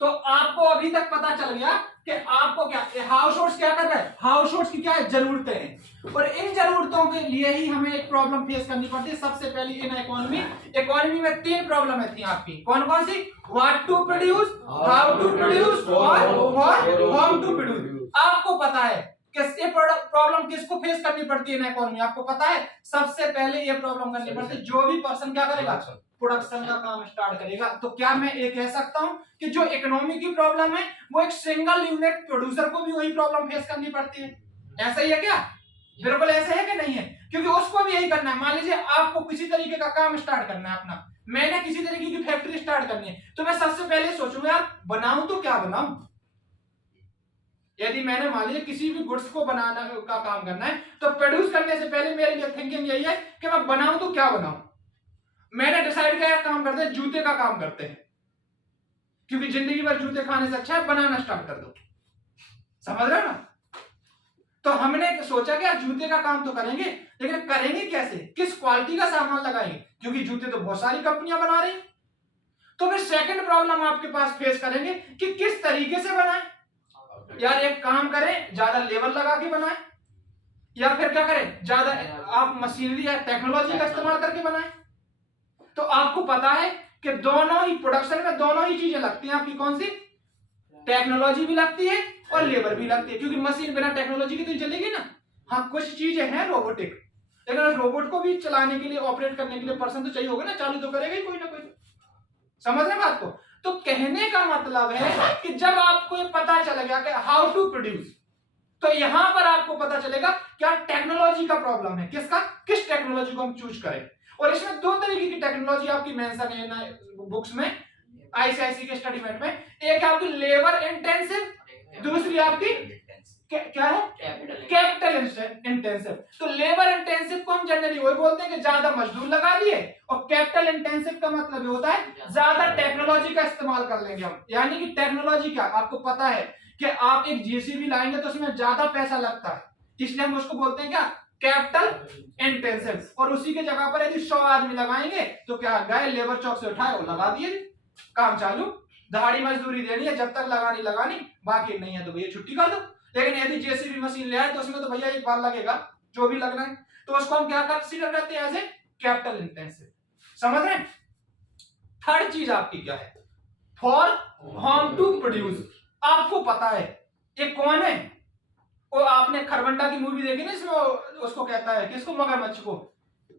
तो आपको अभी तक पता चल गया कि आपको क्या हाउस होल्ड्स क्या कर रहा है, हाउस होल्ड्स की क्या है, जरूरतें हैं, और इन जरूरतों के लिए ही हमें एक प्रॉब्लम फेस करनी पड़ती है। सबसे पहली इन इकोनॉमी में 3 प्रॉब्लम थी आपकी, कौन कौन सी, what to produce, how to produce और हाउ टू प्रोड्यूस। आपको पता है किस ये प्रॉब्लम किसको फेस करनी पड़ती है इन इकोनॉमी, आपको पता है सबसे पहले ये प्रॉब्लम करनी पड़ती है जो भी पर्सन क्या करेगा, प्रोडक्शन का काम स्टार्ट करेगा। तो क्या मैं ये कह सकता हूं कि जो इकोनॉमी की प्रॉब्लम है वो एक सिंगल यूनिट प्रोड्यूसर को भी वही प्रॉब्लम फेस करनी पड़ती है, ऐसा ही है क्या, बिल्कुल ऐसे है कि नहीं है, क्योंकि उसको भी यही करना है। मान लीजिए आपको किसी तरीके का काम स्टार्ट करना है अपना, मैंने किसी तरीके की फैक्ट्री स्टार्ट करनी है, तो मैं सबसे पहले सोचूंगा यार बनाऊं तो क्या बनाऊं। यदि मैंने मान लीजिए किसी भी गुड्स को बनाना का काम करना है तो प्रोड्यूस करने से पहले मेरे लिए थिंकिंग यही है कि मैं बनाऊं तो क्या बनाऊं। मैंने डिसाइड किया काम करते हैं, जूते का काम करते हैं, क्योंकि जिंदगी भर जूते खाने से अच्छा है बनाना स्टार्ट कर दो, समझ रहे हो ना। तो हमने सोचा कि यार जूते का काम तो करेंगे, लेकिन करेंगे कैसे, किस क्वालिटी का सामान लगाएंगे, क्योंकि जूते तो बहुत सारी कंपनियां बना रही। तो फिर सेकंड प्रॉब्लम आपके पास फेस करेंगे कि किस तरीके से बनाएं। यार एक काम करें, ज्यादा लेबर लगा के बनाएं, या फिर क्या करें, ज्यादा आप मशीनरी या टेक्नोलॉजी का इस्तेमाल करके बनाएं। तो आपको पता है कि दोनों ही प्रोडक्शन में दोनों ही चीजें लगती हैं आपकी, कौन सी, टेक्नोलॉजी भी लगती है और लेबर भी लगती है, क्योंकि मशीन बिना टेक्नोलॉजी की तो चलेगी ना। हाँ कुछ चीजें हैं रोबोटिक, लेकिन रोबोट को भी चलाने के लिए, ऑपरेट करने के लिए पर्सन तो चाहिए होगा ना, चालू तो करेगा ही कोई ना कोई, समझ रहे बात को। तो कहने का मतलब है कि जब आपको ये पता चल गया कि हाउ टू प्रोड्यूस, तो यहां पर आपको पता चलेगा क्या टेक्नोलॉजी का प्रॉब्लम है, किसका, किस टेक्नोलॉजी को हम चूज करें। और इसमें 2 तरीके की टेक्नोलॉजी आपकी मेंशन है ना बुक्स में, आईसीआईसी के स्टडी मेट में। एक है आपकी लेबर इंटेंसिव, दूसरी आपकी क्या है, कैपिटल इंटेंसिव। तो लेबर इंटेंसिव को हम जनरली वही बोलते हैं कि ज्यादा मजदूर लगा दिए, और कैपिटल इंटेंसिव का मतलब होता है ज्यादा टेक्नोलॉजी का इस्तेमाल कर लेंगे हम। यानी कि टेक्नोलॉजी क्या, आपको पता है कि आप एक जेसीबी लाएंगे तो उसमें ज्यादा पैसा लगता है, इसलिए हम उसको बोलते हैं क्या, कैपिटल इंटेंसिव। और उसी के जगह पर यदि 100 आदमी लगाएंगे तो क्या गए, लेबर चौक से उठाए और लगा दिए, काम चालू, दहाड़ी मजदूरी देनी है, जब तक लगानी, बाकी नहीं है तो भैया छुट्टी कर दो। लेकिन यदि जेसीबी मशीन ले आए तो उसमें तो भैया एक बार लगेगा, जो भी लगना है, तो उसको हम क्या कंसीडर करते हैं, एज ए कैपिटल इंटेंसिव, समझ रहे हैं। थर्ड चीज आपकी क्या है, फॉर होम टू प्रोड्यूस। आपको पता है ये कौन है, वो आपने खरबंडा की मूवी देखी ना, इसमें उसको कहता है किसको, मगरमच्छ को,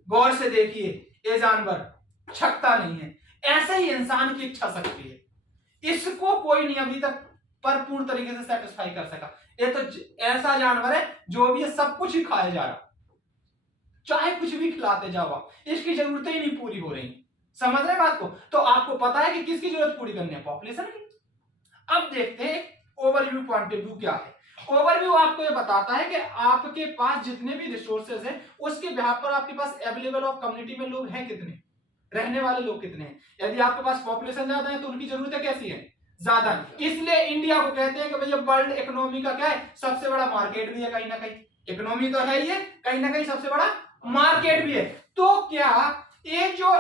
गौर से देखिए ये जानवर छकता नहीं है, ऐसे ही इंसान की इच्छा शक्ति है, इसको कोई नहीं अभी तक भरपूर तरीके से सेटिस्फाई कर सका। ये तो ऐसा जानवर है जो भी है सब कुछ ही खाया जा रहा, चाहे कुछ भी खिलाते जाओ आप, इसकी जरूरतें ही नहीं पूरी हो रही, समझ रहे बात को। तो आपको पता है कि किसकी जरूरत पूरी करनी है, पॉपुलेशन की। अब देखते हैं ओवरव्यू पॉइंट ऑफ व्यू क्या है। ओवरव्यू आपको ये बताता है कि आपके पास जितने भी रिसोर्सेज हैं उसके बिहाफ पर आपके पास अवेलेबल ऑफ कम्युनिटी में लोग हैं कितने, रहने वाले लोग कितने हैं। यदि आपके पास पॉपुलेशन ज्यादा है तो उनकी जरूरतें कैसी है, ज्यादा। इसलिए इंडिया को कहते हैं कि भैया वर्ल्ड इकोनॉमी का क्या है, सबसे बड़ा मार्केट भी है, कहीं ना कहीं इकोनॉमी तो है ही है, कहीं ना कहीं सबसे बड़ा मार्केट भी है। तो क्या ये जो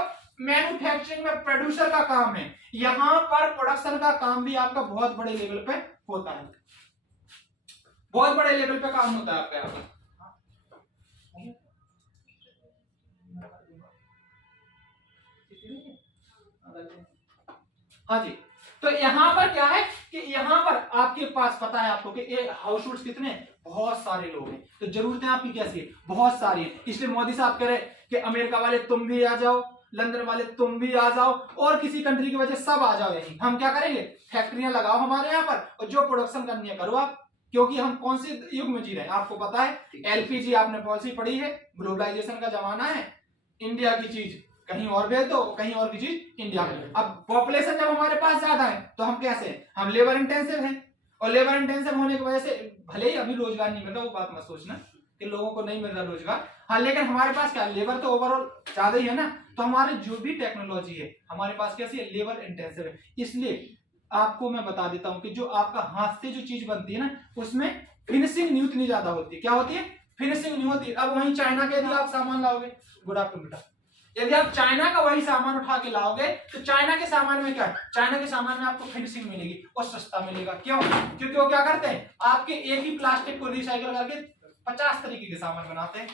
मैन्युफैक्चरिंग में प्रोड्यूसर का काम है, यहां पर प्रोडक्शन का काम भी आपका बहुत बड़े लेवल पे होता है, बहुत बड़े लेवल पे काम होता है आपका यहाँ पर। हाँ जी, तो यहां पर क्या है कि यहां पर आपके पास पता है आपको कि ये हाउस होल्ड्स कितने, बहुत सारे लोग हैं, तो जरूरतें आपकी कैसी है, बहुत सारी है। इसलिए मोदी साहब कह रहे कि अमेरिका वाले तुम भी आ जाओ, लंदन वाले तुम भी आ जाओ, और किसी कंट्री की वजह सब आ जाओ, यही हम क्या करेंगे, फैक्ट्रियां लगाओ हमारे यहाँ पर, और जो प्रोडक्शन करनी है करो आप, क्योंकि हम कौन से युग में जी रहे हैं आपको पता है। एलपीजी आपने पॉलिसी पढ़ी है, ग्लोबलाइजेशन का जमाना है, इंडिया की चीज कहीं और भेज दो, कहीं और की चीज इंडिया में। अब पॉपुलेशन जब हमारे पास ज्यादा है तो हम कैसे हैं, हम लेबर इंटेंसिव हैं, और लेबर इंटेंसिव होने की वजह से भले ही अभी रोजगार नहीं मिल रहा, वो बात मत सोचना कि लोगों को नहीं मिल रहा रोजगार, हाँ, लेकिन हमारे पास क्या, लेबर तो ओवरऑल ज्यादा ही है ना, तो हमारे जो भी टेक्नोलॉजी है हमारे पास कैसी है, लेबर इंटेंसिव है। इसलिए आपको मैं बता देता हूं कि जो आपका हाथ से जो चीज बनती है ना, उसमें फिनिशिंग नहीं उतनी ज्यादा होती है, क्या होती है, फिनिशिंग नहीं होती। अब वहीं चाइना के यदि आप सामान लाओगे, गुड आफ्टरनून बेटा, यदि आप चाइना का वही सामान उठा के लाओगे तो चाइना के सामान में क्या है, चाइना के सामान में आपको फिनिशिंग मिलेगी और सस्ता मिलेगा। क्यों? क्योंकि वो क्या करते हैं, आपके एक ही प्लास्टिक को रिसाइकल करके 50 तरीके के सामान बनाते हैं।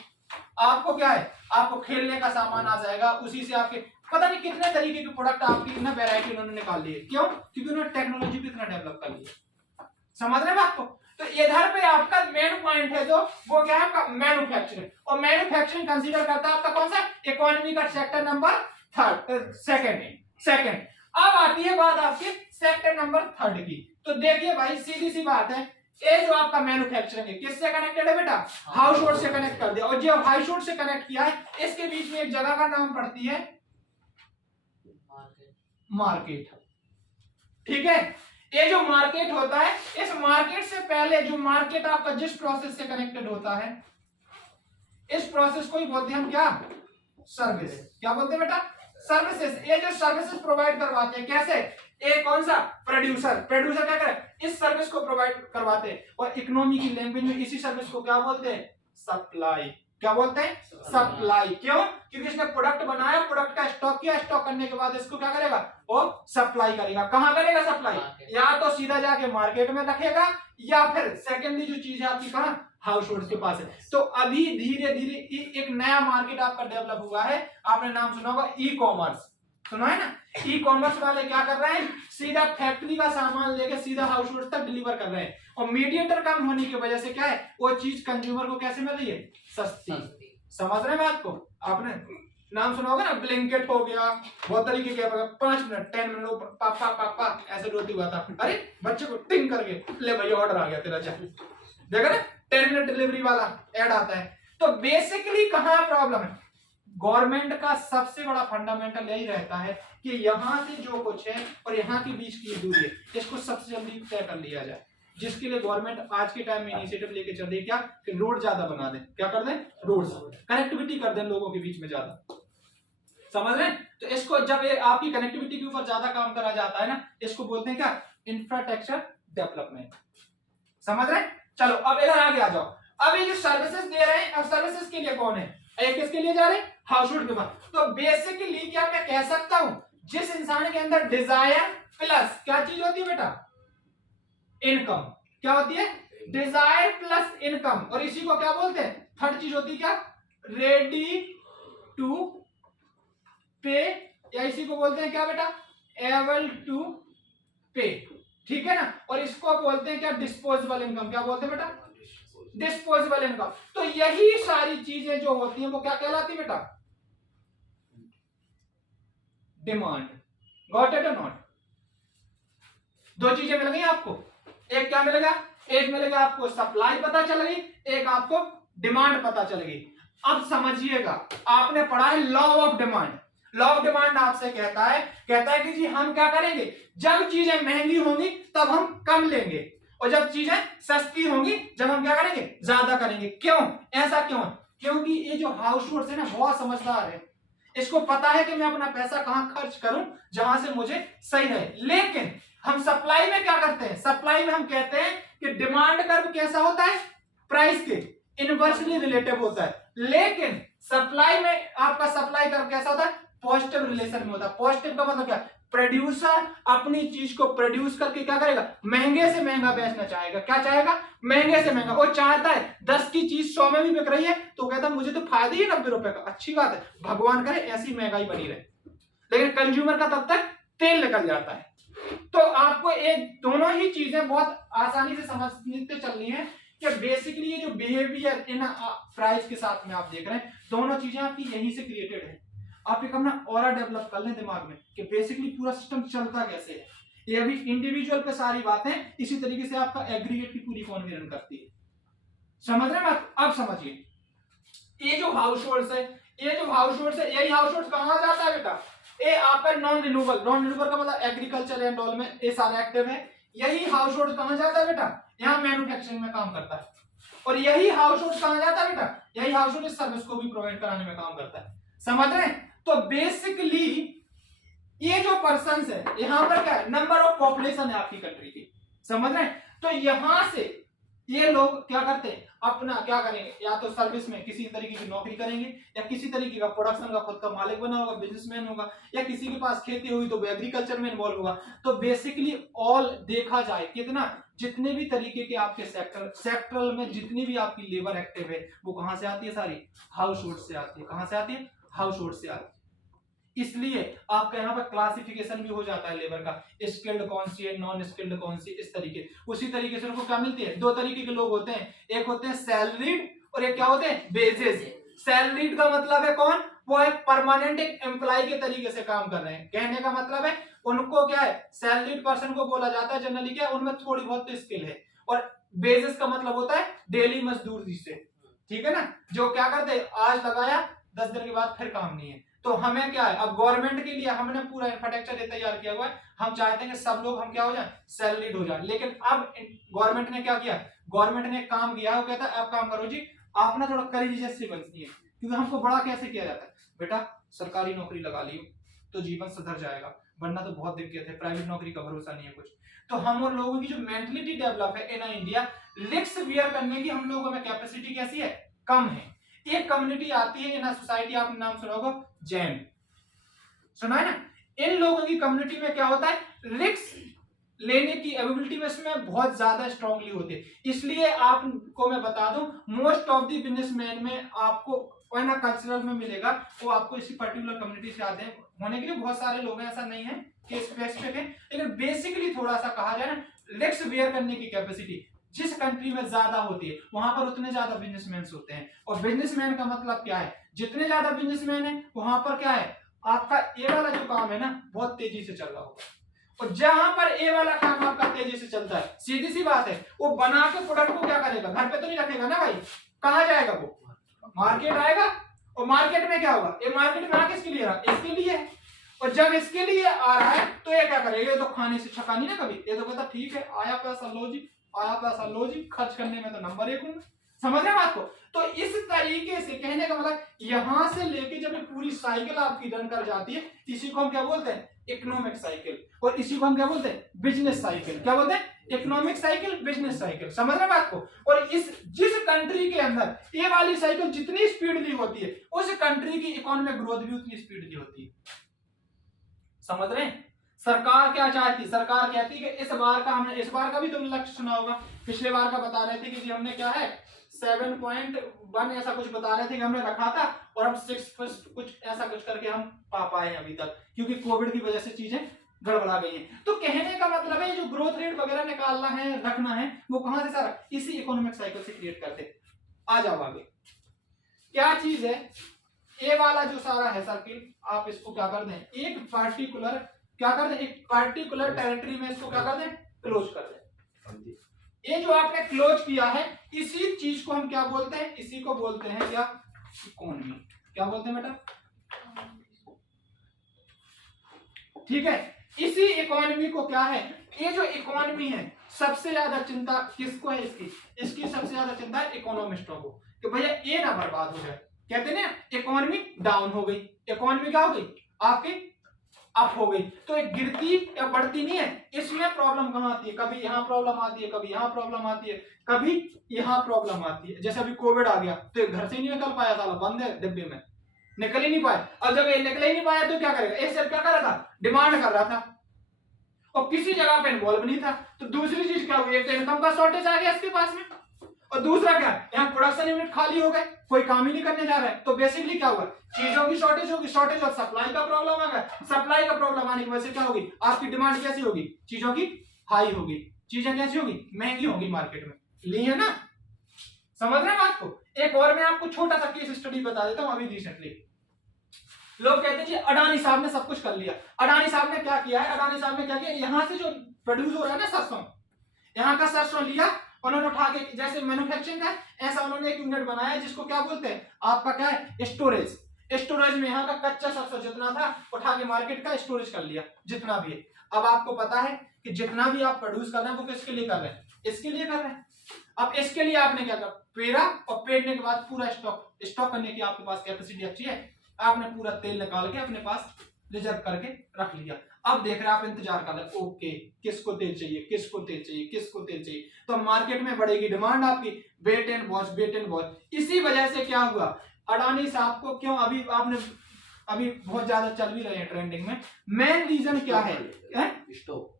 आपको क्या है, आपको खेलने का सामान आ जाएगा, उसी से आपके पता नहीं कितने तरीके के प्रोडक्ट आपकी ना वैरायटी उन्होंने निकाल ली है। क्यों? क्योंकि उन्होंने टेक्नोलॉजी भी इतना डेवलप कर ली है। समझ रहे हैं बात को? तो इधर पे आपका मेन पॉइंट है जो वो क्या है आपका मैन्युफैक्चरिंग, और मैन्युफैक्चरिंग कंसीडर करता है आपका कौन सा, इकोनॉमी का सेक्टर नंबर सेकंड। अब आती है बात आपकी सेक्टर नंबर 3 की। तो देखिए भाई सीधी सी बात है, ये जो आपका मैन्युफैक्चरिंग है किससे कनेक्टेड है बेटा, हाउस होल्ड से कनेक्ट कर दिया। और जो हाउस होल्ड से कनेक्ट किया है इसके बीच में एक जगह का नाम पड़ती है मार्केट। ठीक है, ये जो मार्केट होता है, इस मार्केट से पहले जो मार्केट आपका जिस प्रोसेस से कनेक्टेड होता है, इस प्रोसेस को ही बोलते हैं हम क्या, सर्विस। क्या बोलते हैं बेटा, सर्विसेज। ये जो सर्विसेज प्रोवाइड करवाते हैं कैसे, एक कौन सा, प्रोड्यूसर क्या करे, इस सर्विस को प्रोवाइड करवाते हैं। और इकोनॉमी की लैंग्वेज में इसी सर्विस को क्या बोलते हैं, सप्लाई। क्या बोलते हैं, सप्लाई। क्यों? क्योंकि इसने प्रोडक्ट बनाया, प्रोडक्ट का स्टॉक किया, स्टॉक करने के बाद इसको क्या करेगा, वो सप्लाई करेगा। कहां करेगा सप्लाई, या तो सीधा जाके मार्केट में रखेगा, या फिर सेकेंडरी जो चीज है आपकी कहां, हाउस होल्ड के पास है। तो अभी धीरे धीरे एक नया मार्केट आपका डेवलप हुआ है, आपने नाम सुना होगा ई कॉमर्स, सुना है ना। ई कॉमर्स वाले क्या कर रहे हैं, सीधा फैक्ट्री का सामान लेके सीधा हाउस होल्ड तक डिलीवर कर रहे हैं। और मीडिएटर कम होने की वजह से क्या है, वो चीज कंज्यूमर को कैसे मिल रही है, सस्ती। समझ रहे हैं बात को? आपने नाम सुना होगा ना, ब्लिंकिट हो गया, बहुत तरीके के 5 मिनट 10 मिनट पापा पापा ऐसे रोती हुआ था, अरे बच्चे को टिंग करके ले भैया ऑर्डर आ गया तेरा, चाहे देखा ना 10 मिनट डिलीवरी वाला ऐड आता है। तो बेसिकली कहां प्रॉब्लम है, गवर्नमेंट का सबसे बड़ा फंडामेंटल यही रहता है कि यहां से जो कुछ है और यहां के बीच की दूरी है, इसको सबसे जल्दी तय कर लिया जाए। जिसके लिए गवर्नमेंट आज के टाइम में इनिशिएटिव लेके चल रही है क्या, कि रोड ज्यादा बना दें। क्या कर दें, रोड कनेक्टिविटी कर दें लोगों के बीच में ज्यादा। समझ रहे हैं? तो इसको जब ये आपकी कनेक्टिविटी के ऊपर ज्यादा काम करा जाता है ना, इसको बोलते हैं क्या, इंफ्रास्ट्रक्चर डेवलपमेंट। समझ रहे हैं? चलो अब इधर आगे आ जाओ। अब ये जो सर्विसेज दे रहे हैं, अब सर्विसेज के लिए कौन है, ये किसके लिए जा रहे हैं, हाउस होल्ड के पास। तो बेसिकली क्या मैं कह सकता हूं, जिस इंसान के अंदर डिजायर प्लस क्या चीज होती है बेटा, इनकम। क्या होती है, डिजायर प्लस इनकम। और इसी को क्या बोलते हैं, थर्ड चीज होती है क्या, रेडी टू पे, या इसी को बोलते हैं क्या बेटा, एबल टू पे। ठीक है ना। और इसको बोलते हैं क्या, डिस्पोजेबल इनकम। क्या बोलते हैं बेटा, डिस्पोजेबल इनकम। तो यही सारी चीजें जो होती हैं वो क्या कहलाती है बेटा, डिमांड। गॉट इट और नॉट? दो चीजें मिल गई आपको, एक क्या मिलेगा, एक मिलेगा आपको सप्लाई पता चल गई, एक आपको डिमांड पता चल गई। अब समझिएगा, आपने पढ़ा है law of demand. Law of demand आपसे कहता है कि जी हम क्या करेंगे, जब चीजें महंगी होंगी तब हम कम लेंगे, और जब चीजें सस्ती होंगी जब हम क्या करेंगे, ज्यादा करेंगे। क्यों, ऐसा क्यों? क्योंकि ये जो हाउस होल्ड है ना बहुत समझदार है, इसको पता है कि मैं अपना पैसा कहां खर्च करूं जहां से मुझे सही रहे। लेकिन हम सप्लाई में क्या करते हैं, सप्लाई में हम कहते हैं कि डिमांड कर्व कैसा होता है, प्राइस के इनवर्सली रिलेटिव होता है। लेकिन सप्लाई में आपका सप्लाई कर्व कैसा होता है, पॉजिटिव रिलेशन में होता है। पॉजिटिव का मतलब क्या, प्रोड्यूसर अपनी चीज को प्रोड्यूस करके क्या करेगा, महंगे से महंगा बेचना चाहेगा। क्या चाहेगा, महंगे से महंगा। वो चाहता है 10 की चीज 100 में भी बिक रही है तो कहता है मुझे तो फायदा ही 90 रुपए का। अच्छी बात है, भगवान करे ऐसी महंगाई बनी रहे, लेकिन कंज्यूमर का तब तक तेल निकल जाता है। तो आपको एक दोनों ही चीजें बहुत आसानी से समझते चलनी है कि बेसिकली ये जो बिहेवियर इन प्राइस के साथ में आप देख रहे हैं, दोनों चीजें आपकी यहीं से क्रिएटेड है। आप एक अपना ऑरा डेवलप कर लें दिमाग में कि बेसिकली पूरा सिस्टम चलता कैसे है। ये अभी इंडिविजुअल पे सारी बातें इसी तरीके से आपका एग्रीगेट की पूरी इकोनॉमी रन करती है। समझ रहे हैं बात? अब समझिए, ये जो हाउस होल्ड है, यही हाउस होल्ड कहां जाता है बेटा, ये आपका नॉन रिन्यूएबल का मतलब एग्रीकल्चर एंड ऑल में ये सारा एक्टिव है। यही हाउस होल्ड कहां जाता है बेटा, यहाँ मैन्युफैक्चरिंग में काम करता है। और यही हाउस होल्ड कहां जाता है बेटा, यही हाउस होल्ड इस सर्विस को भी प्रोवाइड कराने में काम करता है। समझ रहे हैं? तो बेसिकली ये जो पर्सन है, यहां पर क्या है, नंबर ऑफ पॉपुलेशन है आपकी कंट्री की। समझ रहे हैं? तो यहां से ये लोग क्या करते हैं, अपना क्या करेंगे, या तो सर्विस में किसी तरीके की नौकरी करेंगे, या किसी तरीके का प्रोडक्शन का खुद का मालिक बना होगा, बिजनेसमैन होगा, या किसी के पास खेती होगी तो वो एग्रीकल्चर में इन्वॉल्व होगा। तो बेसिकली ऑल देखा जाए कितना, जितने भी तरीके के आपके सेक्टरल में जितनी भी आपकी लेबर एक्टिव है वो कहां से आती है, सारी हाउस होल्ड से आती है। कहां से आती है, हाउस होल्ड से आती है। इसलिए आपका यहाँ पर क्लासिफिकेशन भी हो जाता है लेबर का, स्किल्ड कौन सी है, नॉन स्किल्ड कौन सी, इस तरीके। उसी तरीके से उनको क्या मिलती है, दो तरीके के लोग होते हैं, एक होते हैं सैलरीड और एक क्या होते हैं, बेजेस। सैलरीड का मतलब है कौन, वो एक परमानेंट एक एम्प्लॉय के तरीके से काम कर रहे हैं। कहने का मतलब है उनको क्या है, सैलरीड पर्सन को बोला जाता है जनरली क्या, उनमें थोड़ी बहुत तो स्किल है। और बेजेस का मतलब होता है डेली मजदूरी से, ठीक है ना, जो क्या करते हैं, आज लगाया 10 दिन के बाद फिर काम नहीं है। तो हमें क्या है, अब गवर्नमेंट के लिए हमने पूरा इंफ्रास्ट्रक्चर तैयार किया हुआ है, हम चाहते हैं कि सब लोग हम क्या हो जाए, सैलरीड हो जाए। लेकिन अब गवर्नमेंट ने क्या किया, गवर्नमेंट ने काम किया, वो कहता है अब काम करो जी, आप ना थोड़ा करेजियस से बनती है, क्योंकि हमको बड़ा कैसे किया जाता है, बेटा सरकारी नौकरी लगा लियो तो जीवन सुधर जाएगा, वरना तो बहुत दिक्कत है, प्राइवेट नौकरी का भरोसा नहीं है कुछ। तो हम और लोगों की जो मेंटलिटी डेवलप है इन इंडिया, रिस्क बियर करने की हम लोगों में कैपेसिटी कैसी है, कम है। एक कम्युनिटी आती है इन सोसाइटी, आपने नाम सुना होगा, जैन, सुना है ना। इन लोगों की कम्युनिटी में क्या होता है, रिस्क लेने की एबिलिटी में इसमें बहुत ज्यादा स्ट्रांगली होती है। इसलिए आपको मैं बता दूं, मोस्ट ऑफ द बिजनेसमैन में आपको ना कल्चरल में मिलेगा, वो आपको इसी पर्टिकुलर कम्युनिटी से आते हैं। होने के लिए बहुत सारे लोग हैं, ऐसा नहीं है कि स्पेसिफिक है, लेकिन बेसिकली थोड़ा सा कहा जाए ना, रिस्क बेयर करने की कैपेसिटी जिस कंट्री में ज्यादा होती है वहां पर उतने ज्यादा बिजनेसमैन होते हैं। और बिजनेसमैन का मतलब क्या है, जितने ज्यादा बिजनेसमैन है वहां पर क्या है, आपका ए वाला जो काम है ना बहुत तेजी से चल रहा होगा। और जहां पर ए वाला काम आपका तेजी से चलता है, सीधी सी बात है, वो बना के प्रोडक्ट को क्या करेगा, घर पे तो नहीं रखेगा ना भाई, कहां जाएगा वो, मार्केट आएगा। और मार्केट में क्या होगा, ये मार्केट में आ किसके लिए रहा, इसके लिए है। और जब इसके लिए आ रहा है तो ये क्या करेगा, ये तो खाने से छका नहीं ना कभी, ये तो कहता ठीक है आया पैसा लो जी, आया पैसा लो जी, खर्च करने में तो नंबर 1 हूं। समझ रहे हैं बात को। तो इस तरीके से कहने का मतलब, यहां से लेके जब पूरी साइकिल आपकी रन कर जाती है, इसी को हम क्या बोलते हैं, इकोनॉमिक साइकिल। और इसी को हम क्या बोलते हैं, बिजनेस साइकिल। क्या बोलते हैं, इकोनॉमिक साइकिल, बिजनेस साइकिल। समझ रहे बात को। और इस जिस कंट्री के अंदर ये वाली साइकिल जितनी स्पीडली होती है, उस कंट्री की इकोनॉमिक ग्रोथ भी उतनी स्पीडली होती है। समझ रहे हैं। सरकार क्या चाहती, सरकार कहती है कि इस बार का हमने, इस बार का भी तुमने लक्ष्य सुना होगा, पिछले बार का बता रहे थे कि हमने क्या है 7.1 ऐसा कुछ बता रहे थे कि हमने रखा था, और हम 6 कुछ ऐसा कुछ करके हम पा पाए अभी तक, क्योंकि कोविड की वजह से चीजें गड़बड़ा गई हैं। तो कहने का मतलब है जो ग्रोथ रेट वगैरह निकालना है, रखना है, वो कहां से सारा इसी इकोनॉमिक साइकिल से क्रिएट करते। आ जाओ आगे, क्या चीज है, ए वाला जो सारा है सर्किल, आप इसको क्या कर दें, एक पार्टिकुलर क्या कर दें, एक पार्टिकुलर टेरिटरी में इसको क्या कर दें, क्लोज कर दें। ये जो आपने क्लोज किया है, इसी चीज को हम क्या बोलते हैं, इसी को बोलते हैं क्या, इकोनॉमी। क्या बोलते हैं बेटा, ठीक है। इसी इकोनॉमी को क्या है, ये जो इकोनॉमी है सबसे ज्यादा चिंता किसको है, इसकी सबसे ज्यादा चिंता है इकोनॉमिस्टों को, कि भैया ये ना बर्बाद हो जाए। कहते हैं ना, इकोनॉमी डाउन हो गई, इकोनॉमी क्या हो गई आपकी, अप हो गई। तो एक गिरती या बढ़ती नहीं है, इसमें प्रॉब्लम कहां आती है, कभी यहां प्रॉब्लम आती है, कभी यहां प्रॉब्लम आती है, कभी यहां प्रॉब्लम आती है। जैसे अभी कोविड आ गया तो घर से ही नहीं निकल पाया, साला बंद है डिब्बे में, निकल ही नहीं पाए। और जब ये निकल ही नहीं पाया तो क्या करेगा, ये सिर्फ क्या कर रहा था, डिमांड कर रहा था, और किसी जगह पे इन्वॉल्व नहीं था। तो दूसरी चीज क्या हुई, एक तो इनकम का शॉर्टेज आ गया इसके पास में, और दूसरा क्या, यहाँ प्रोडक्शन यूनिट खाली हो गए, कोई काम ही नहीं करने जा रहा है। तो बेसिकली क्या हुआ, चीजों की शॉर्टेज होगी, शॉर्टेज और सप्लाई का प्रॉब्लम आ गया, सप्लाई का प्रॉब्लम आने की वजह से क्या होगी, आपकी डिमांड कैसी होगी, चीजों की हाई होगी, चीजें कैसी होगी, महंगी होगी मार्केट में, ली है ना। समझ रहे हैं बात को। एक और मैं आपको छोटा सा केस स्टडी बता देता हूं। अभी रिसेंटली लोग कहते हैं जी अडानी साहब ने सब कुछ कर लिया। अडानी साहब ने क्या किया है, अडानी साहब ने क्या किया, यहां से जो प्रोड्यूस हो रहा है ना सरसों, यहाँ का सरसों लिया, उन्होंने उठा के, जैसे मैन्युफैक्चरिंग का ऐसा उन्होंने एक यूनिट बनाया जिसको क्या बोलते हैं, आपका क्या है, स्टोरेज। स्टोरेज में यहाँ का कच्चा सरसों जितना था उठा के मार्केट का स्टोरेज कर लिया, जितना भी है। अब आपको पता है कि जितना भी आप प्रोड्यूस कर रहे हैं वो किसके लिए कर रहे हैं, इसके लिए कर रहे हैं। अब इसके लिए आपने क्या करा, पेरा, और पेरने के बाद पूरा स्टॉक करने की आपके पास कैपेसिटी अच्छी है, आपने पूरा तेल निकाल के अपने पास रिजर्व करके रख लिया। अब देख रहे हैं आप, इंतजार कर रहे हैं, ओके किसको तेल चाहिए, किसको तेल चाहिए, किसको तेल चाहिए, तो मार्केट में बढ़ेगी डिमांड आपकी, wait and watch, wait and watch. इसी वजह से क्या हुआ, अडानी साहब को क्यों अभी आपने अभी बहुत ज्यादा चल भी रहे हैं ट्रेंडिंग में, मेन रीजन क्या है, स्टॉक,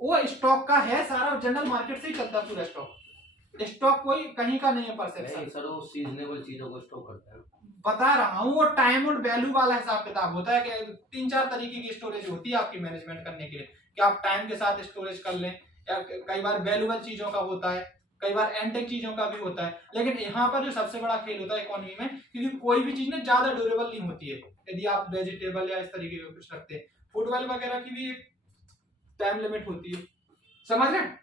वो स्टॉक का है, सारा जनरल मार्केट से ही चलता है पूरा स्टॉक, स्टॉक कोई कहीं का नहीं है परसेप्शन। सर वो सीजनेबल चीजों को स्टॉक करता है। बता रहा हूँ, वो टाइम और वैल्यू वाला हिसाब किताब होता है कि 3-4 तरीके की स्टोरेज होती है आपकी मैनेजमेंट करने के लिए, कि आप टाइम के साथ स्टोरेज कर लें, या कई बार वैल्यूएबल चीजों का होता है, कई बार एंटेक चीजों का भी होता है। लेकिन यहाँ पर जो सबसे बड़ा खेल होता है इकोनॉमी में, क्योंकि कोई भी चीज ना ज्यादा ड्यूरेबल नहीं होती है, यदि आप वेजिटेबल या इस तरीके का कुछ रखते हैं, फुटबॉल वगैरह की भी टाइम लिमिट होती है, समझ रहे हैं।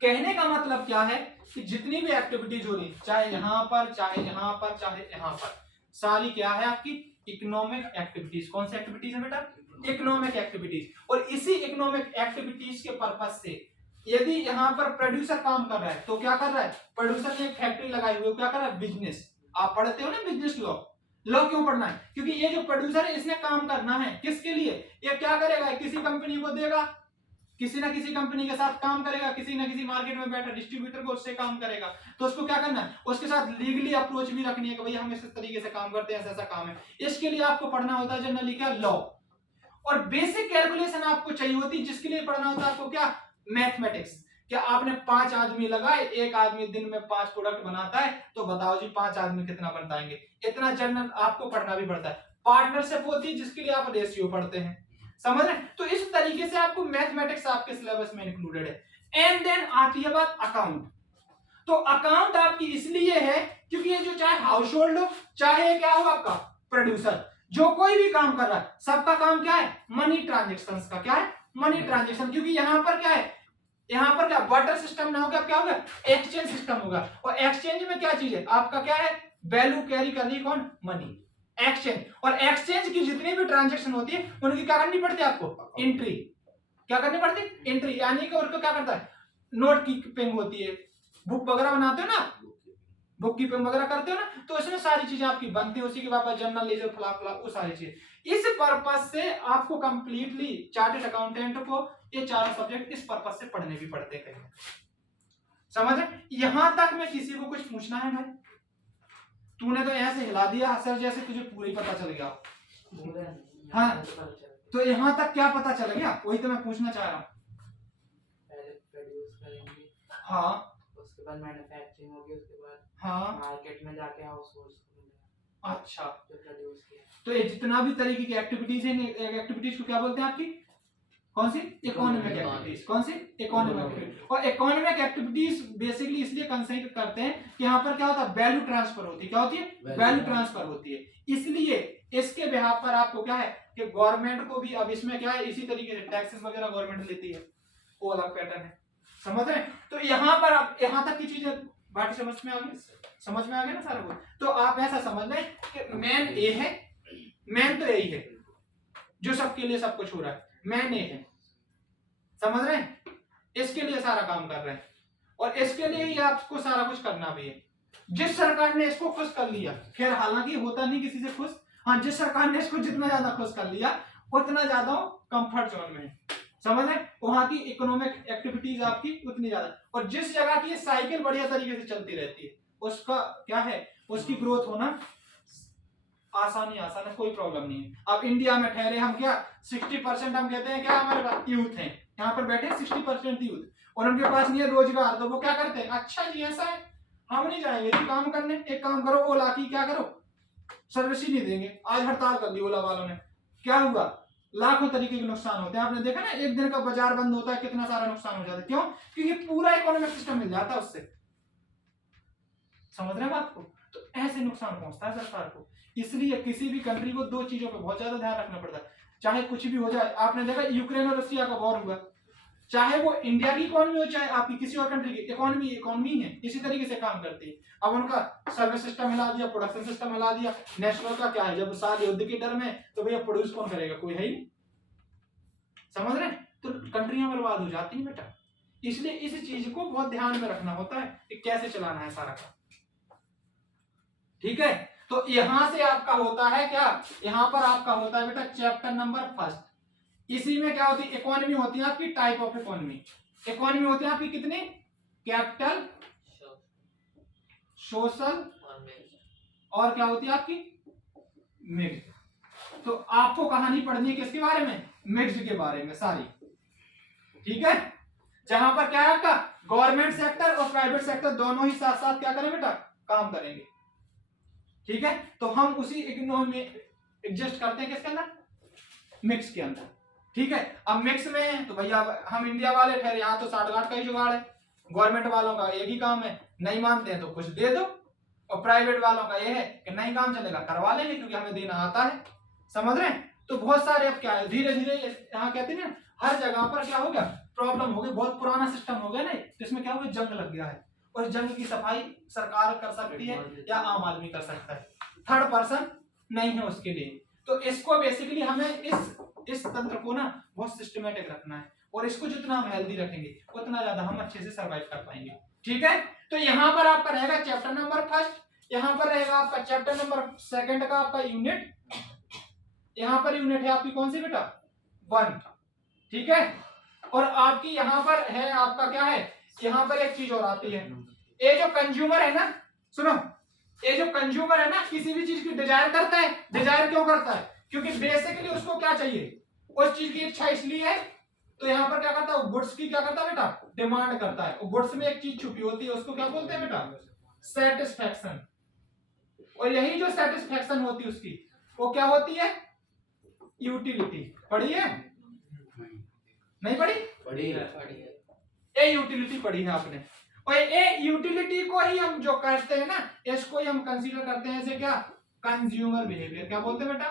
कहने का मतलब क्या है कि जितनी भी एक्टिविटीज हो रही, चाहे यहाँ पर, चाहे यहाँ पर, चाहे यहाँ पर, सारी क्या है आपकी इकोनॉमिक एक्टिविटीज। कौन सी एक्टिविटीज है बेटा, इकोनॉमिक एक्टिविटीज। और इसी इकोनॉमिक एक्टिविटीज के पर्पज से यदि यहाँ पर प्रोड्यूसर काम कर रहा है, तो क्या कर रहा है, प्रोड्यूसर ने एक फैक्ट्री लगाई हुई है, क्या कर रहा है, बिजनेस। आप पढ़ते हो ना बिजनेस लॉ, लॉ क्यों पढ़ना है, क्योंकि ये जो प्रोड्यूसर है इसने काम करना है, किसके लिए, ये क्या करेगा, किसी कंपनी को देगा, किसी ना किसी कंपनी के साथ काम करेगा, किसी ना किसी मार्केट में बैठा डिस्ट्रीब्यूटर को उससे काम करेगा, तो उसको क्या करना है, उसके साथ लीगली अप्रोच भी रखनी है कि भाई हम इस तरीके से काम करते हैं, ऐसा ऐसा काम है। इसके लिए आपको पढ़ना होता है जनरली क्या, लॉ। और बेसिक कैलकुलेशन आपको चाहिए होती है, जिसके लिए पढ़ना होता है आपको क्या, मैथमेटिक्स। क्या आपने 5 आदमी लगाए, एक आदमी दिन में 5 प्रोडक्ट बनाता है, तो बताओ जी 5 आदमी कितना बन पाएंगे, इतना जनरल आपको पढ़ना भी पड़ता है। पार्टनरशिप होती है जिसके लिए आप रेशियो पढ़ते हैं, समझ रहे हैं। तो इस तरीके से आपको मैथमेटिक्स आपके सिलेबस में इंक्लूडेड है। एंड देन आती है बात अकाउंट। तो अकाउंट आपकी इसलिए है क्योंकि ये जो चाहे हाउस होल्ड हो, चाहे क्या हो आपका प्रोड्यूसर, जो कोई भी काम कर रहा है, सबका काम क्या है, मनी ट्रांजेक्शन का, क्या है, मनी ट्रांजेक्शन। क्योंकि यहां पर क्या है, यहां पर क्या वाटर सिस्टम ना होगा, क्या होगा, एक्सचेंज सिस्टम होगा। और एक्सचेंज में क्या चीज है आपका, क्या है, वैल्यू कैरी कर रही कौन, मनी, एक्सचेंज। और एक्सचेंज की जितनी भी ट्रांजेक्शन होती है उनकी क्या करनी पड़ती है आपको, एंट्री। क्या करनी पड़ती है, एंट्री। यानी कि उनको क्या करता है, नोट कीपिंग होती है, बुक वगैरह बनाते हो ना, बुक कीपिंग वगैरह करते हो ना, तो इसमें सारी चीजें आपकी बनती है, उसी के बाद जर्नल लेजर फला फला वो सारी चीजें। इस पर्पस से आपको कंप्लीटली चार्टेड अकाउंटेंट को ये चारों सब्जेक्ट इस पर्पस से पढ़ने भी पड़ते हैं, समझ रहे। यहां तक में किसी को कुछ पूछना है भाई, तूने तो ऐसे हिला दिया सर जैसे तुझे पूरा ही पता चल गया। हाँ, तो यहाँ तक क्या पता चल गया, वही तो मैं पूछना चाह रहा हूँ। पहले प्रोड्यूस करेंगे, हाँ, उसके बाद मैन्युफैक्चरिंग होगी, उसके बाद हाँ, मार्केट में जाके हाउस होल्ड्स को मिलेगा अच्छा। जो प्रोड्यूस किया। तो ये जितना भी तरीके की एक्टिविटीज है, एक्टिविटीज को क्या बोलते हैं आपकी, कौन सी, इकोनॉमिक एक्टिविटीज। कौन सी, इकोनॉमिक एक्टिविटीज। और इकोनॉमिक एक्टिविटीज बेसिकली इसलिए कंसिडर करते हैं कि यहाँ पर क्या होता है, वैल्यू ट्रांसफर होती है। क्या होती है, वैल्यू ट्रांसफर होती है। इसलिए इसके बिहाफ पर आपको क्या है कि गवर्नमेंट को भी, अब इसमें क्या है, इसी तरीके से टैक्सेस वगैरह गवर्नमेंट लेती है, वो अलग पैटर्न है, समझ रहे हैं। तो यहाँ पर आप यहाँ तक की चीजें बाकी समझ में आ गई, समझ में आ गया ना सारा कुछ। तो आप ऐसा समझ लें कि मेन ए है, मेन तो यही है जो सबके लिए सब कुछ हो रहा है, मेन ए है, समझ रहे हैं। इसके लिए सारा काम कर रहे हैं और इसके लिए ही आपको सारा कुछ करना भी है। जिस सरकार ने इसको खुश कर लिया, खैर हालांकि होता नहीं किसी से खुश, हाँ, जिस सरकार ने इसको जितना ज्यादा खुश कर लिया उतना ज्यादा कंफर्ट जोन में है, समझ रहे। वहां की इकोनॉमिक एक्टिविटीज आपकी उतनी ज्यादा, और जिस जगह की साइकिल बढ़िया तरीके से चलती रहती है उसका क्या है, उसकी ग्रोथ होना आसान है, कोई प्रॉब्लम नहीं है। अब इंडिया में ठहरे हम क्या 60% हम कहते हैं क्या हमारे पास यूथ है, यहाँ पर बैठे 60% यूथ, और उनके पास नहीं है रोजगार, तो वो क्या करते हैं, अच्छा जी ऐसा है, हम नहीं जाएंगे जी काम करने, एक काम करो ओला की क्या करो, सर्विस ही नहीं देंगे। आज हड़ताल कर दी ओला वालों ने, क्या हुआ, लाखों तरीके के नुकसान होते हैं। आपने देखा ना, एक दिन का बाजार बंद होता है कितना सारा नुकसान हो जाता है, क्यों, क्योंकि पूरा इकोनॉमिक सिस्टम मिल जाता है उससे, समझ रहे हैं बात को। तो ऐसे नुकसान पहुंचता है सरकार को। इसलिए किसी भी कंट्री को दो चीजों पे बहुत ज्यादा ध्यान रखना पड़ता है, चाहे कुछ भी हो जाए। आपने देखा यूक्रेन और रशिया का वॉर हुआ, चाहे वो इंडिया की इकोनॉमी हो चाहे आपकी किसी और कंट्री की इकोनॉमी है, इसी तरीके से काम करती है। अब उनका सर्विस सिस्टम हिला दिया, प्रोडक्शन सिस्टम हिला दिया, नेशनल का क्या है, जब साल युद्ध के डर में तो भैया प्रोड्यूस कौन करेगा, कोई है ही नहीं, समझ रहे हैं। तो कंट्रियां बर्बाद हो जाती है बेटा। इसलिए इस चीज को बहुत ध्यान में रखना होता है कि कैसे चलाना है सारा काम, ठीक है। तो यहां से आपका होता है क्या, यहां पर आपका होता है बेटा चैप्टर नंबर 1। इसी में क्या होती है, इकोनॉमी होती है आपकी, टाइप ऑफ इकोनॉमी। इकोनॉमी होती है आपकी कितनी, कैपिटल, सोशल और क्या होती है आपकी, मिक्स। तो आपको कहानी पढ़नी है किसके बारे में, मिक्स के बारे में सारी, ठीक है। जहां पर क्या है आपका गवर्नमेंट सेक्टर और प्राइवेट सेक्टर दोनों ही साथ साथ क्या करें बेटा, काम करेंगे, ठीक है। तो हम उसी इकोनॉमी में एडजस्ट करते हैं किसके अंदर, मिक्स के अंदर, ठीक है। अब मिक्स में है तो भैया हम इंडिया वाले ठहरे, यहाँ तो साठ गांठ का ही जुगाड़ है, गवर्नमेंट वालों का एक ही काम है, नहीं मानते हैं तो कुछ दे दो, और प्राइवेट वालों का ये है कि नहीं काम चलेगा करवा लेंगे क्योंकि हमें देना आता है, समझ रहे हैं। तो बहुत सारे अब क्या है, धीरे धीरे यहाँ कहते हैं ना, हर जगह पर क्या हो गया, प्रॉब्लम हो गई, बहुत पुराना सिस्टम हो गया ना, तो इसमें क्या हो गया, जंग लग गया है, और जंग की सफाई सरकार कर सकती है या आम आदमी कर सकता है, थर्ड पर्सन नहीं है उसके लिए। तो इसको बेसिकली हमें इस तंत्र को ना बहुत सिस्टमेटिक रखना है, और इसको जितना हम हेल्दी रखेंगे उतना ज्यादा हम अच्छे से सर्वाइव कर पाएंगे, ठीक है। तो यहाँ पर आपका रहेगा चैप्टर नंबर फर्स्ट, यहाँ पर रहेगा आपका चैप्टर नंबर सेकंड का आपका यूनिट, यहाँ पर यूनिट है आपकी कौन सी बेटा, 1, ठीक है। और आपकी यहाँ पर है आपका क्या है, यहाँ पर एक चीज और आती है, ये जो कंज्यूमर है ना, सुनो, ये जो कंज्यूमर है ना किसी भी चीज की डिजायर करता है, डिजायर क्यों करता है, क्योंकि बेसिकली उसको क्या चाहिए, उस चीज की इच्छा इसलिए है, तो यहाँ पर क्या करता है, गुड्स की क्या करता है बेटा, डिमांड करता है, और गुड्स में एक चीज छुपी होती है, उसको क्या बोलते हैं बेटा, सेटिस्फैक्शन। और यही जो सेटिस्फैक्शन होती है उसकी, वो क्या होती है, यूटिलिटी। पढ़ी है, नहीं पढ़ी, बड़ी है। ये यूटिलिटी पढ़ी है आपने, और ये यूटिलिटी को ही हम जो करते हैं ना, इसको ही हम कंसीडर करते हैं ऐसे क्या, कंज्यूमर बिहेवियर। क्या बोलते हैं बेटा,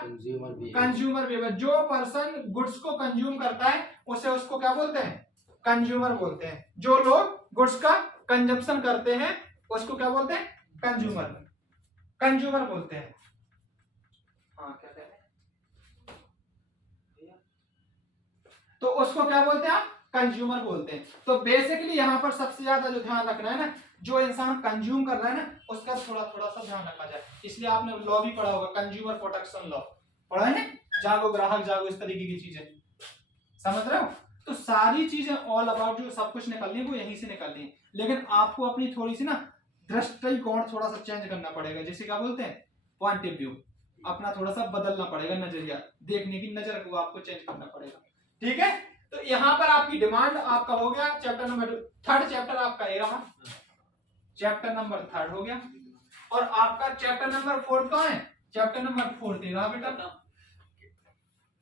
कंज्यूमर बिहेवियर। जो पर्सन गुड्स को कंज्यूम करता है उसे उसको क्या बोलते हैं, कंज्यूमर बोलते हैं। जो लोग गुड्स का कंजप्शन करते हैं उसको क्या बोलते हैं, कंज्यूमर, कंज्यूमर बोलते हैं। हाँ क्या कहते हैं, तो उसको क्या बोलते हैं आप, कंज्यूमर बोलते हैं। तो बेसिकली यहाँ पर सबसे ज्यादा जो ध्यान रखना है ना, जो इंसान कंज्यूम कर रहा है ना उसका थोड़ा थोड़ा सा ध्यान रखा जाए। इसलिए आपने लॉ भी पढ़ा होगा, कंज्यूमर प्रोटेक्शन लॉ पढ़ा है, जागो ग्राहक जागो, इस तरीके की चीजें, समझ रहे हो। तो सारी चीजें ऑल अबाउट जो सब कुछ निकलनी है वो यहीं से निकलनी है, लेकिन आपको अपनी थोड़ी सी ना दृष्टिकोण थोड़ा सा चेंज करना पड़ेगा, जैसे क्या बोलते हैं, पॉइंट ऑफ व्यू अपना थोड़ा सा बदलना पड़ेगा, नजरिया देखने की नजर को आपको चेंज करना पड़ेगा, ठीक है। तो यहाँ पर आपकी डिमांड आपका हो गया चैप्टर नंबर 3, चैप्टर आपका ये रहा, चैप्टर नंबर 3 हो गया। और आपका चैप्टर नंबर 4 कहाँ है, चैप्टर नंबर 4 दे रहा बेटा,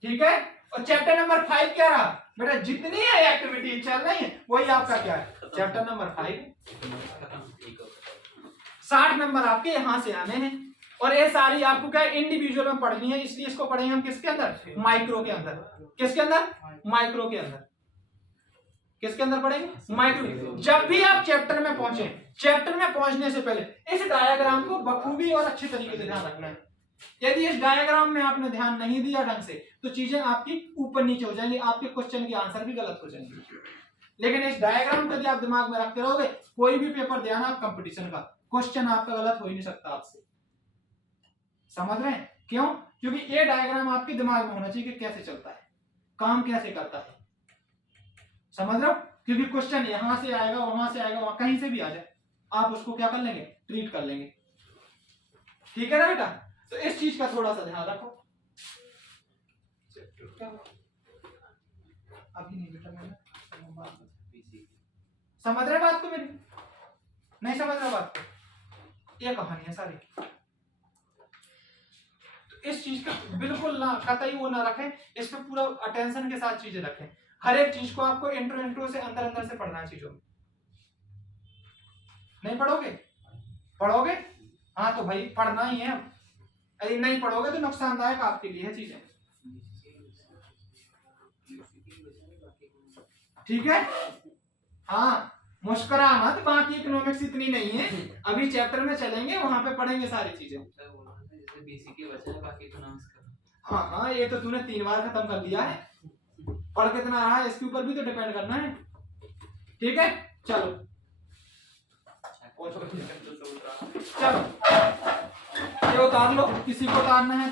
ठीक है। और चैप्टर नंबर 5 क्या रहा बेटा, जितनी एक्टिविटी चल रही है वही आपका क्या है, चैप्टर नंबर 5। 60 नंबर आपके यहाँ से आने हैं, और ये सारी आपको क्या इंडिविजुअल में पढ़नी है, इसलिए इसको पढ़ेंगे हम किसके अंदर, माइक्रो के अंदर। किसके अंदर, माइक्रो के अंदर। किसके अंदर पढ़ेंगे, माइक्रो। जब भी आप चैप्टर में पहुंचे, चैप्टर में पहुंचने से पहले इस डायग्राम को बखूबी और अच्छे तरीके से ध्यान रखना है। यदि इस डायग्राम में आपने ध्यान नहीं दिया ढंग से तो चीजें आपकी ऊपर नीचे हो जाएंगी, आपके क्वेश्चन के आंसर भी गलत हो जाएंगे। लेकिन इस डायग्राम को यदि आप दिमाग में रखते रहोगे, कोई भी पेपर देना आप कंपटीशन का, क्वेश्चन आपका गलत हो ही नहीं सकता आपसे, समझ रहे हैं। क्यों, क्योंकि ये डायग्राम आपके दिमाग में होना चाहिए कि कैसे चलता है, काम कैसे करता है, समझ रहे हो। क्योंकि क्वेश्चन यहां से आएगा, वहां से आएगा, वहां कहीं से भी आ जाए, आप उसको क्या कर लेंगे, ट्रीट कर लेंगे, ठीक है ना बेटा। तो इस चीज का थोड़ा सा ध्यान रखो। अभी नहीं बेटा, मैंने समझ रहे बात को, मेरी नहीं समझ रहे बात को, ये कहानी है सारी। तो इस चीज का बिल्कुल ना कतई वो ना रखें, इस पे पूरा अटेंशन के साथ चीजें रखें। हर एक चीज को आपको इंट्रो से अंदर से पढ़ना है चीजों में। नहीं पढ़ोगे, पढ़ोगे हाँ तो भाई पढ़ना ही है, यदि नहीं पढ़ोगे तो नुकसानदायक आपके लिए है चीजें, ठीक है। हाँ मुस्कुरा मत, बाकी इकोनॉमिक्स इतनी नहीं है, अभी चैप्टर में चलेंगे वहां पे पढ़ेंगे सारी चीजें। हाँ हाँ, ये तो तूने 3 बार खत्म कर दिया है, पढ़ कितना रहा है इसके ऊपर भी तो डिपेंड करना है, ठीक है। चलो चलो ये उतार लो, किसी को उतारना है